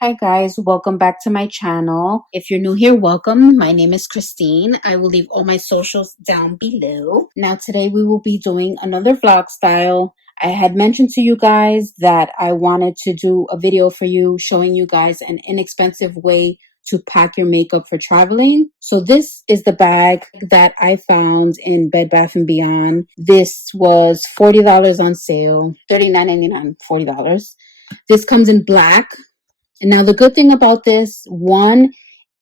Hi guys, welcome back to my channel. If you're new here, welcome. My name is Christine. I will leave all my socials down below. Now today we will be doing another vlog style. I had mentioned to you guys that I wanted to do a video for you showing you guys an inexpensive way to pack your makeup for traveling. So this is the bag that I found in Bed Bath & Beyond. This was $40 on sale, $39.99, $40. This comes in black. And now the good thing about this, one,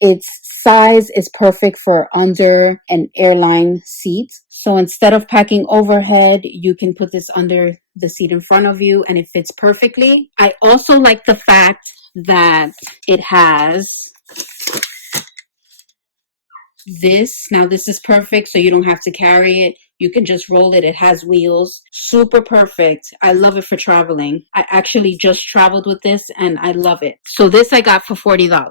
its size is perfect for under an airline seat. So instead of packing overhead, you can put this under the seat in front of you and it fits perfectly. I also like the fact that it has this. Now this is perfect, so you don't have to carry it. You can just roll it. It has wheels. Super perfect. I love it for traveling. I actually just traveled with this and I love it. So this I got for $40.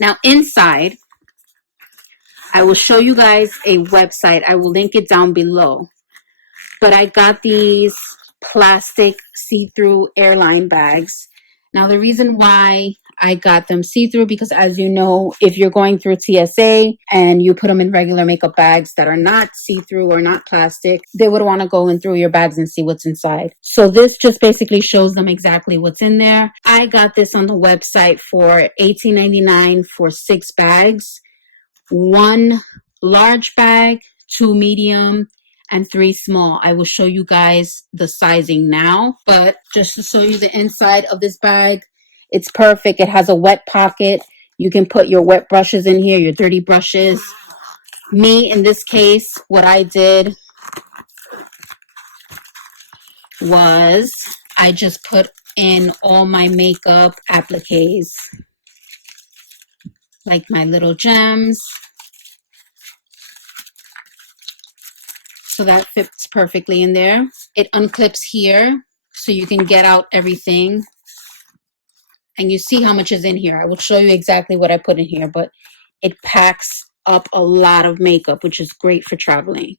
Now inside, I will show you guys a website. I will link it down below. But I got these plastic see-through airline bags. Now the reason why I got them see-through, because as you know, if you're going through TSA and you put them in regular makeup bags that are not see-through or not plastic, they would want to go in through your bags and see what's inside. So this just basically shows them exactly what's in there. I got this on the website for $18.99 for 6 bags. 1 large bag, 2 medium, and 3 small. I will show you guys the sizing now, but just to show you the inside of this bag, it's perfect. It has a wet pocket. You can put your wet brushes in here, your dirty brushes. Me, in this case, what I did was I just put in all my makeup appliques, like my little gems. So that fits perfectly in there. It unclips here, so you can get out everything. And you see how much is in here. I will show you exactly what I put in here, but it packs up a lot of makeup, which is great for traveling.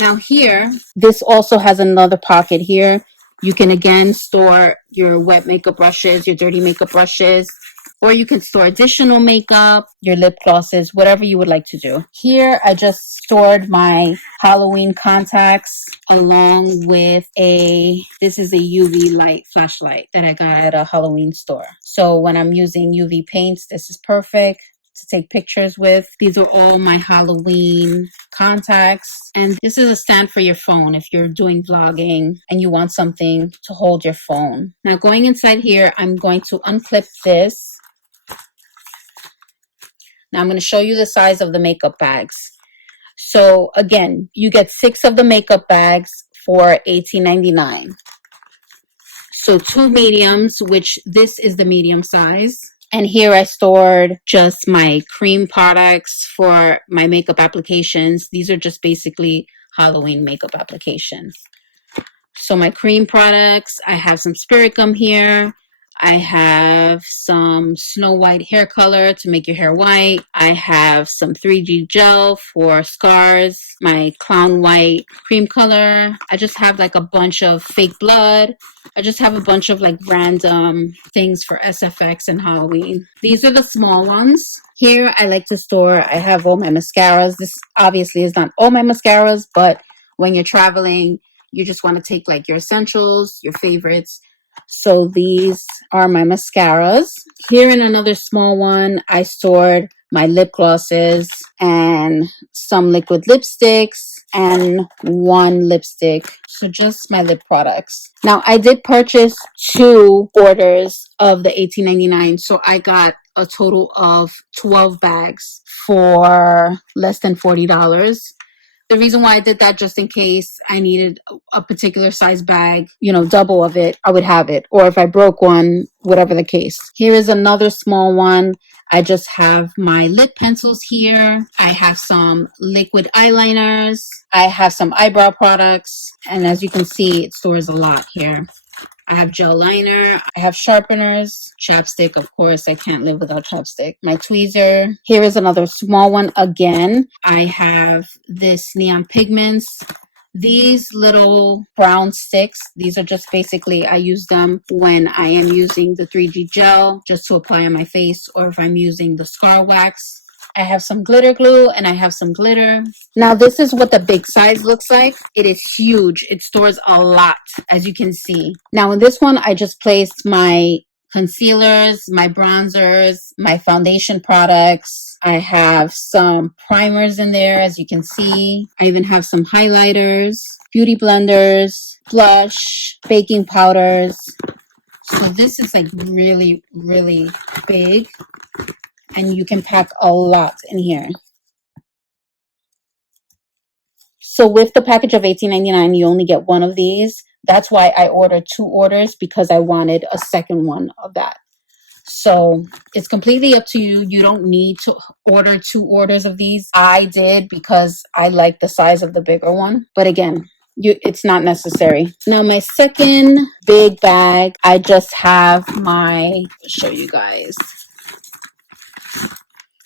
Now here, this also has another pocket here. You can again store your wet makeup brushes, your dirty makeup brushes, or you can store additional makeup, your lip glosses, whatever you would like to do. Here, I just stored my Halloween contacts along with this is a UV light flashlight that I got at a Halloween store. So when I'm using UV paints, this is perfect to take pictures with. These are all my Halloween contacts. And this is a stand for your phone if you're doing vlogging and you want something to hold your phone. Now going inside here, I'm going to unclip this. Now I'm going to show you the size of the makeup bags. So again, you get 6 of the makeup bags for $18.99. So 2 mediums, which this is the medium size. And here I stored just my cream products for my makeup applications. These are just basically Halloween makeup applications. So my cream products, I have some Spirit Gum here. I have some Snow White hair color to make your hair white. I have some 3G gel for scars. My Clown White cream color. I just have like a bunch of fake blood. I just have a bunch of like random things for SFX and Halloween. These are the small ones. Here I like to store, I have all my mascaras. This obviously is not all my mascaras, but when you're traveling, you just want to take like your essentials, your favorites. So these are my mascaras. Here in another small one, I stored my lip glosses and some liquid lipsticks and 1 lipstick. So just my lip products. Now I did purchase 2 orders of the $18.99. So I got a total of 12 bags for less than $40. The reason why I did that, just in case I needed a particular size bag, double of it, I would have it. Or if I broke one, whatever the case. Here is another small one. I just have my lip pencils here. I have some liquid eyeliners. I have some eyebrow products. And as you can see, it stores a lot here. I have gel liner, I have sharpeners, chapstick, of course, I can't live without chapstick. My tweezer. Here is another small one again. I have this neon pigments. These little brown sticks, these are just basically, I use them when I am using the 3G gel just to apply on my face, or if I'm using the scar wax. I have some glitter glue and I have some glitter. Now this is what the big size looks like. It is huge. It stores a lot, as you can see. Now in this one, I just placed my concealers, my bronzers, my foundation products. I have some primers in there, as you can see. I even have some highlighters, beauty blenders, blush, baking powders. So this is like really, really big, and you can pack a lot in here. So with the package of $18.99, you only get one of these. That's why I ordered 2 orders, because I wanted a second one of that. So it's completely up to you. You don't need to order 2 orders of these. I did because I like the size of the bigger one. But again, it's not necessary. Now my second big bag, I just have I'll show you guys.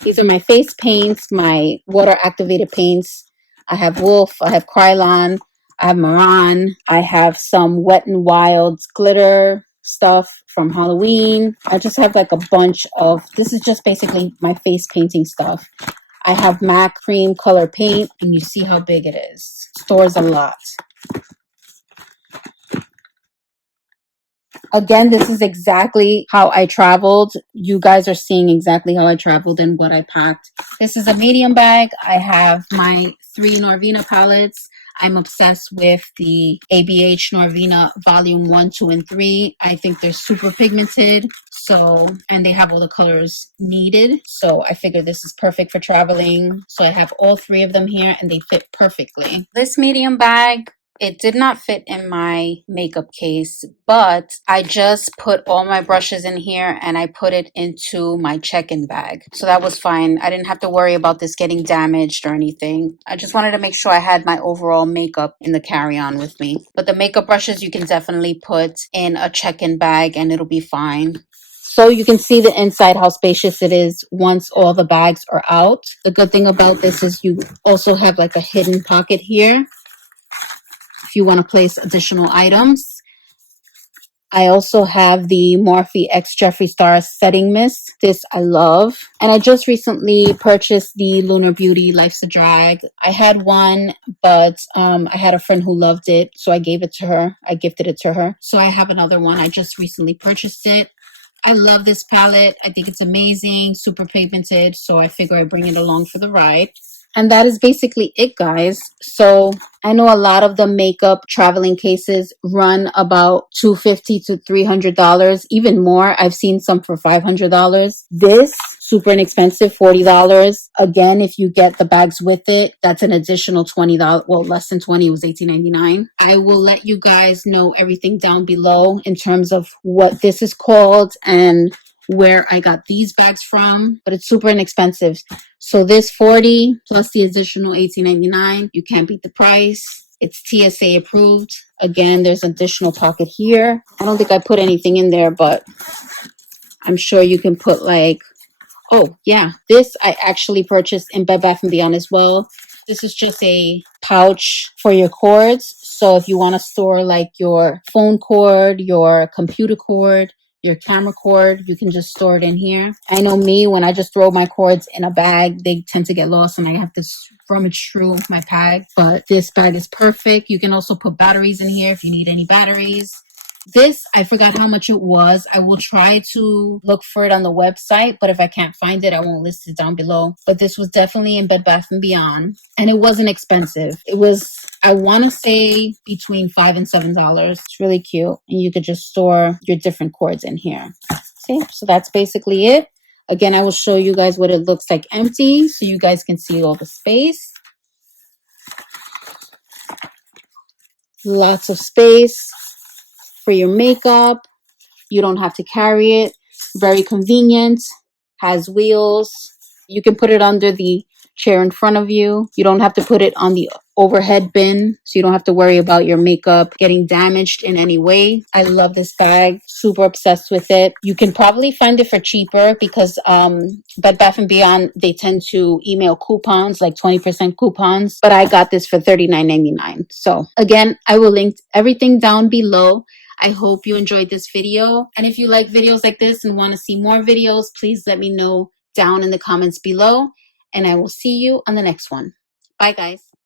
These are my face paints, my water activated paints. I have Wolf, I have Krylon, I have Maran, I have some Wet n Wild glitter stuff from Halloween. I just have like a bunch of, this is just basically my face painting stuff. I have MAC cream color paint, and you see how big it is. Stores a lot. Again, this is exactly how I traveled. You guys are seeing exactly how I traveled and what I packed. This is a medium bag. I have my 3 Norvina palettes. I'm obsessed with the ABH Norvina Volume 1, 2, and 3. I think they're super pigmented. And they have all the colors needed. So I figured this is perfect for traveling. So I have all 3 of them here, and they fit perfectly. This medium bag, it did not fit in my makeup case, but I just put all my brushes in here and I put it into my check-in bag. So that was fine. I didn't have to worry about this getting damaged or anything. I just wanted to make sure I had my overall makeup in the carry-on with me. But the makeup brushes you can definitely put in a check-in bag and it'll be fine. So you can see the inside, how spacious it is once all the bags are out. The good thing about this is you also have like a hidden pocket here if you want to place additional items. I also have the Morphe X Jeffree Star Setting Mist. This I love. And I just recently purchased the Lunar Beauty Life's a Drag. I had one, but I had a friend who loved it, so I gave it to her. I gifted it to her. So I have another one. I just recently purchased it. I love this palette. I think it's amazing, super pigmented, so I figure I bring it along for the ride. And that is basically it, guys. So I know a lot of the makeup traveling cases run about $250 to $300, even more. I've seen some for $500. This super inexpensive, $40. Again, if you get the bags with it, that's an additional $20. Well, less than 20. It was $18.99. I will let you guys know everything down below in terms of what this is called and where I got these bags from, but it's super inexpensive. So this $40 plus the additional $18.99, you can't beat the price. It's TSA approved. Again, there's additional pocket here. I don't think I put anything in there, but I'm sure you can put like, oh yeah, this I actually purchased in Bed Bath & Beyond as well. This is just a pouch for your cords. So if you want to store like your phone cord, your computer cord, your camera cord, you can just store it in here. I know me, when I just throw my cords in a bag, they tend to get lost and I have to rummage through my bag. But this bag is perfect. You can also put batteries in here if you need any batteries. This, I forgot how much it was. I will try to look for it on the website, but if I can't find it, I won't list it down below. But this was definitely in Bed Bath & Beyond, and it wasn't expensive. It was, I want to say, between $5 and $7. It's really cute, and you could just store your different cords in here. See? So that's basically it. Again, I will show you guys what it looks like empty, so you guys can see all the space. Lots of space for your makeup. You don't have to carry it. Very convenient. Has wheels. You can put it under the chair in front of you. You don't have to put it on the overhead bin, so you don't have to worry about your makeup getting damaged in any way. I love this bag. Super obsessed with it. You can probably find it for cheaper because Bed Bath & Beyond, they tend to email coupons, like 20% coupons, but I got this for $39.99. So again, I will link everything down below. I hope you enjoyed this video. And if you like videos like this and want to see more videos, please let me know down in the comments below. And I will see you on the next one. Bye, guys.